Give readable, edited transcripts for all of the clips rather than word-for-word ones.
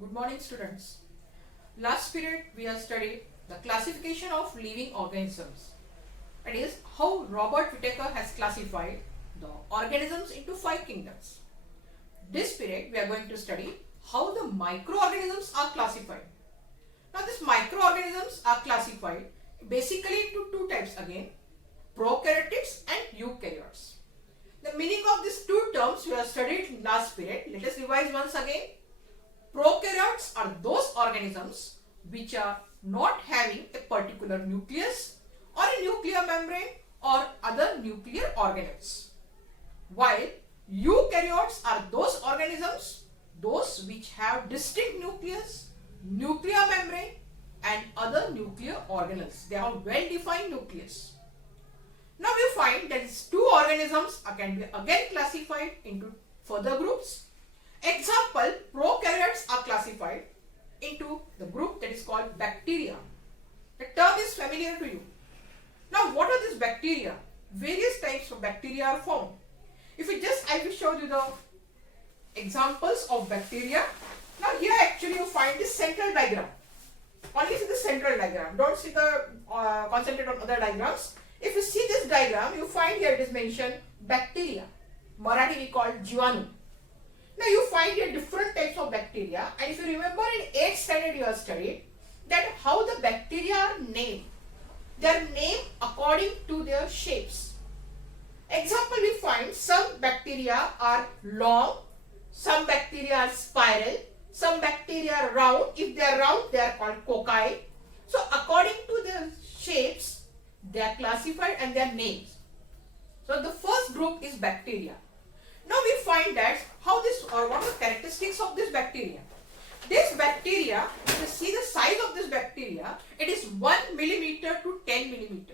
Good morning, students. Last period we have studied the classification of living organisms. That is how Robert Whittaker has classified the organisms into 5 kingdoms. This period we are going to study how the microorganisms are classified. Now these microorganisms are classified basically into 2 types again, prokaryotes and eukaryotes. The meaning of these 2 terms we have studied in last period. Let us revise once again. Prokaryotes are those organisms which are not having a particular nucleus or a nuclear membrane or other nuclear organelles. While eukaryotes are those organisms which have distinct nucleus, nuclear membrane and other nuclear organelles. They have well-defined nucleus. Now we find that these 2 organisms can be again classified into further groups. Example, prokaryotes are classified into the group that is called bacteria. The term is familiar to you. Now what are these bacteria? Various types of bacteria are found. I will show you the examples of bacteria. Now here actually you find this central diagram. Only see the central diagram. Don't see the concentrate on other diagrams. If you see this diagram, you find here it is mentioned bacteria. Marathi we call Jivanu. Now you find here different types of bacteria, and if you remember in 8th standard you have studied that how the bacteria are named. They are named according to their shapes. Example, we find some bacteria are long, some bacteria are spiral, some bacteria are round. If they are round, they are called cocci. So according to their shapes, they are classified and they are named. So the first group is bacteria. Now we find that how this or what are the characteristics of this bacteria. This bacteria, if you see the size of this bacteria, it is 1 millimeter to 10 millimeter.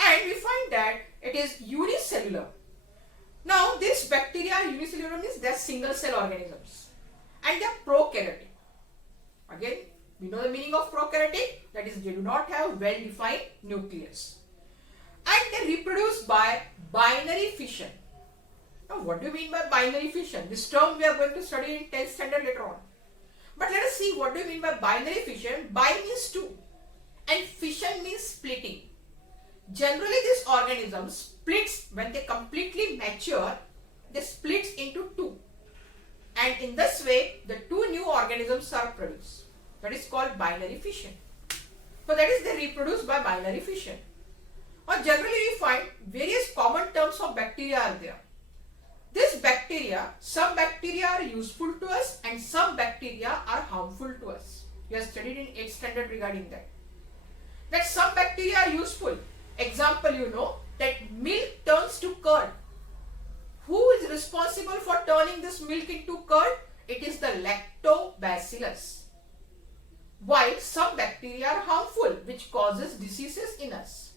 And we find that it is unicellular. Now this bacteria unicellular means they are single cell organisms and they are prokaryotic. Again, we know the meaning of prokaryotic, that is they do not have well defined nucleus. And they reproduce by binary fission. Now what do you mean by binary fission? This term we are going to study in 10th standard later on. But let us see what do you mean by binary fission. Bi means 2 and fission means splitting. Generally this organism splits when they completely mature, they split into 2. And in this way the 2 new organisms are produced. That is called binary fission. So that is they reproduce by binary fission. Or generally we find various common terms of bacteria are there. This bacteria, some bacteria are useful to us and some bacteria are harmful to us. You have studied in 8th standard regarding that. That some bacteria are useful. Example, you know that milk turns to curd. Who is responsible for turning this milk into curd? It is the lactobacillus. While some bacteria are harmful, which causes diseases in us.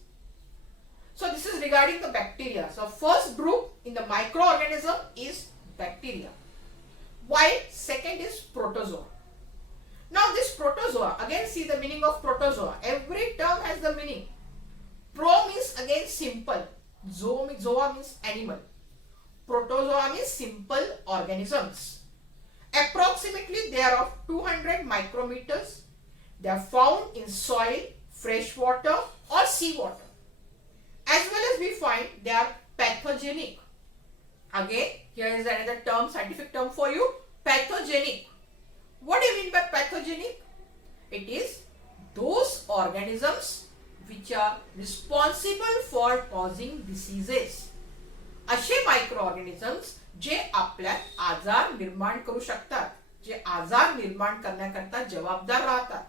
So this is regarding the bacteria. So first group in the microorganism is bacteria. While second is protozoa. Now this protozoa, again see the meaning of protozoa. Every term has the meaning. Pro means again simple. Zoa means animal. Protozoa means simple organisms. Approximately they are of 200 micrometers. They are found in soil, fresh water or seawater. As well as we find they are pathogenic. Again, here is another term, scientific term for you, pathogenic. What do you mean by pathogenic? It is those organisms which are responsible for causing diseases. असे microorganisms जे आपल्यात आजार निर्माण करू शकतात, जे आजार निर्माण करण्याकरता जबाबदार राहतात,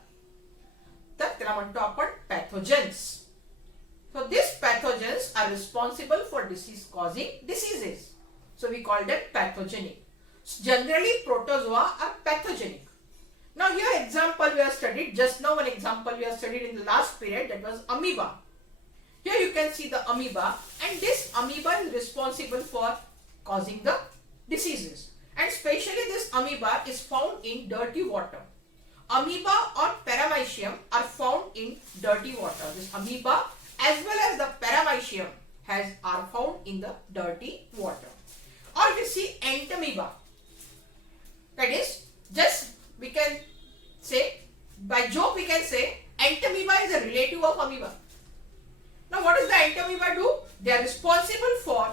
तर त्याला म्हणतो आपण pathogens. So these pathogens are responsible for causing diseases. So we call them pathogenic. Generally protozoa are pathogenic. Now here example we have studied, just now one example we have studied in the last period, that was amoeba. Here you can see the amoeba, and this amoeba is responsible for causing the diseases. And especially this amoeba is found in dirty water. Amoeba or paramecium are found in dirty water. This amoeba as well as the paramecium are found in the dirty water. Or we see entamoeba. That is just relative of amoeba. Now what does the entamoeba do? They are responsible for,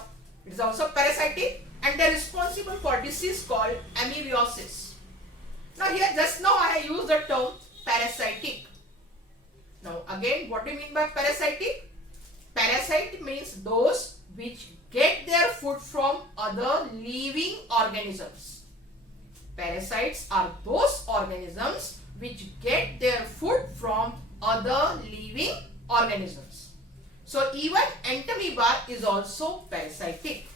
it is also parasitic, and they are responsible for disease called amoebiosis. Now here just now I used the term parasitic. Now again, what do you mean by parasitic? Parasite means those which get their food from other living organisms. Parasites are those organisms which get their food from other living organisms. So even entamoeba is also parasitic.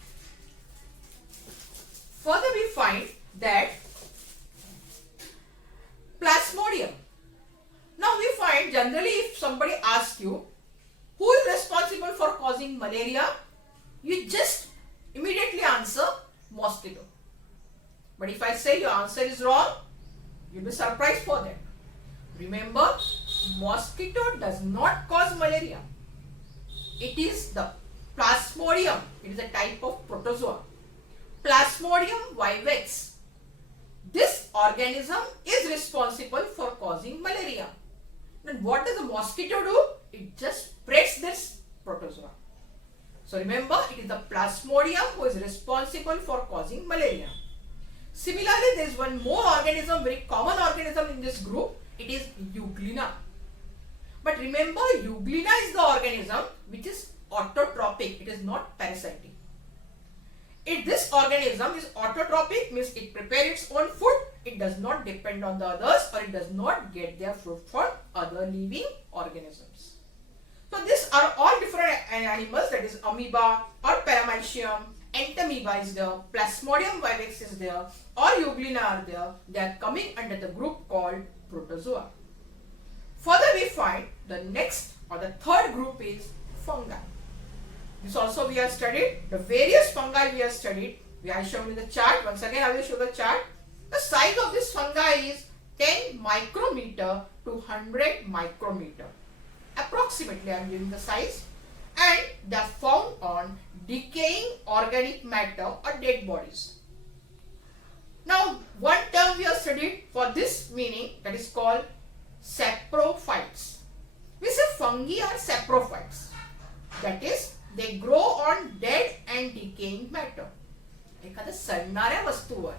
Further we find that Plasmodium. Now we find generally if somebody asks you who is responsible for causing malaria, you just immediately answer mosquito. But if I say your answer is wrong, you'll be surprised for that. Remember, mosquito does not cause malaria. It is the Plasmodium. It is a type of protozoa. Plasmodium vivax. This organism is responsible for causing malaria. Then what does the mosquito do? It just spreads this protozoa. So remember, it is the Plasmodium who is responsible for causing malaria. Similarly, there is one more organism, very common organism in this group. It is Euglena. But remember, Euglena is the organism which is autotrophic. It is not parasitic. If this organism is autotrophic, means it prepares its own food, it does not depend on the others, or it does not get their food from other living organisms. So these are all different animals, that is amoeba or paramecium, entamoeba is there, Plasmodium vivax is there, or Euglena are there. They are coming under the group called protozoa. Further we find the next or the third group is fungi. This also we have studied. The various fungi we have studied. We have shown in the chart. Once again I will show the chart. The size of this fungi is 10 micrometer to 100 micrometer. Approximately I am giving the size. And they are found on decaying organic matter or dead bodies. Now one term we have studied for this meaning, that is called saprophytes. We say fungi are saprophytes. That is, they grow on dead and decaying matter. एखाद्या सडणाऱ्या वस्तूवर,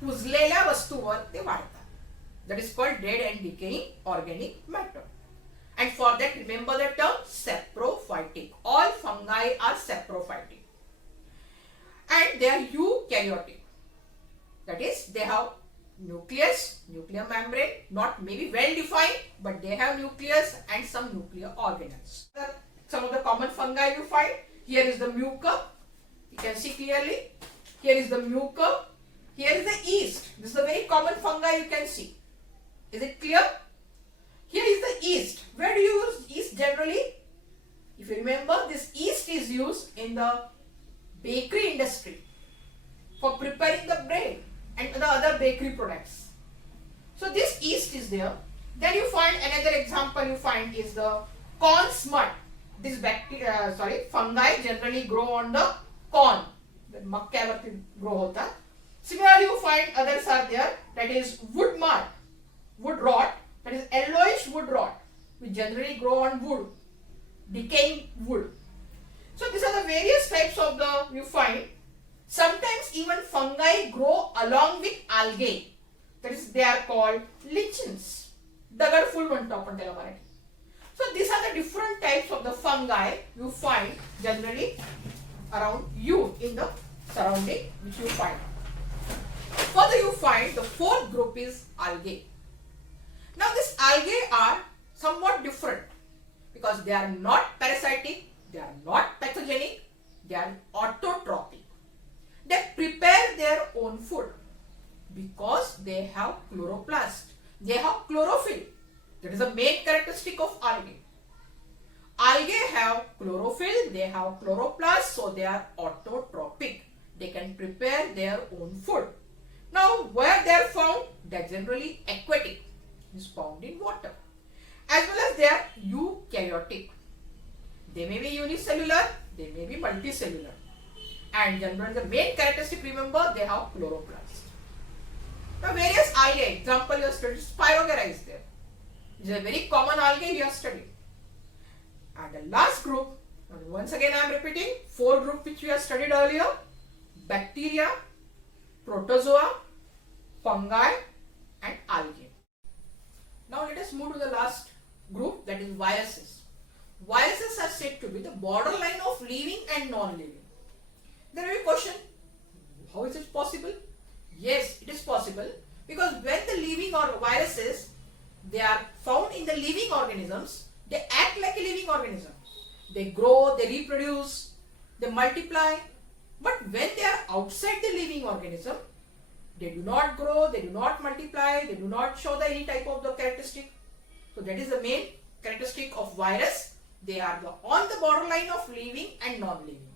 कुजलेल्या वस्तूवर ते वाढतात. That is called dead and decaying organic matter. And for that, remember the term saprophytic. All fungi are saprophytic. And they are eukaryotic. That is, they have nucleus, nuclear membrane, not maybe well defined, but they have nucleus and some nuclear organelles. Some of the common fungi you find. Here is the mucor. You can see clearly. Here is the mucor. Here is the yeast. This is a very common fungi you can see. Is it clear? Here is the yeast. Where do you use yeast generally? If you remember, this yeast is used in the bakery industry for preparing the bread and the other bakery products. So this yeast is there. Then you find another example you find is the corn smut. This fungi generally grow on the corn. The मक्क्यावरती grow होता. Similarly, you find others are there. That is wood moth, wood rot. That is yellowish wood rot, which generally grow on wood, decaying wood. So these are the various types of the you find. Sometimes even fungi grow along with algae. That is, they are called lichens. दगडफूल म्हणतो आपण त्याला Marathi. So these are the different types of the fungi you find generally around you in the surrounding which you find. Further you find the fourth group is algae. Now these algae are somewhat different because they are not parasitic, they are not pathogenic, they are autotrophic. They prepare their own food because they have chloroplast, they have chlorophyll. That is the main characteristic of algae. Algae have chlorophyll, they have chloroplast, so they are autotrophic. They can prepare their own food. Now where they are found? They are generally aquatic, is found in water. As well as they are eukaryotic. They may be unicellular, they may be multicellular. And generally the main characteristic, remember, they have chloroplast. Now various algae, example you have studied, Spirogyra is there. It is a very common algae you have studied. And the last group, once again I am repeating, 4 groups which we have studied earlier: bacteria, protozoa, fungi and algae. Now let us move to the last group, that is viruses. Viruses are said to be the borderline of living and non-living. There will be a question, how is it possible? Yes, it is possible, because when the living or viruses, they are found in the living organisms, they act like a living organism. They grow, they reproduce, they multiply. But when they are outside the living organism, they do not grow, they do not multiply, they do not show any type of the characteristic. So that is the main characteristic of virus. They are on the borderline of living and non-living.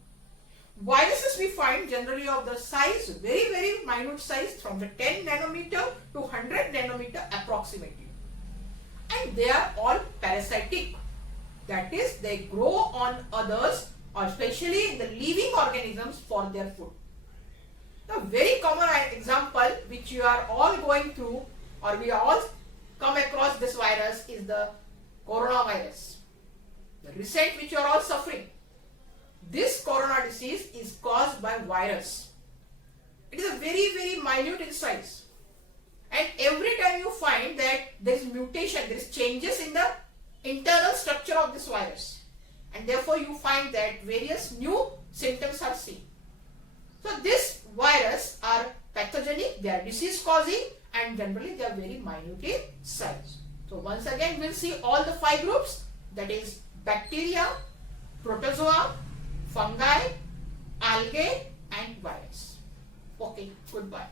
Viruses we find generally of the size, very very minute size, from the 10 nanometer to 100 nanometer approximately. And they are all parasitic. That is, they grow on others, or especially in the living organisms, for their food. Now, very common example which you are all going through, or we all come across this virus, is the coronavirus. The recent which you are all suffering. This corona disease is caused by virus. It is a very very minute in size. And every time you find that there is mutation, there is changes in the internal structure of this virus. And therefore you find that various new symptoms are seen. So this virus are pathogenic, they are disease causing, and generally they are very minute in size. So once again we will see all the 5 groups, that is bacteria, protozoa, fungi, algae and virus. Okay, goodbye.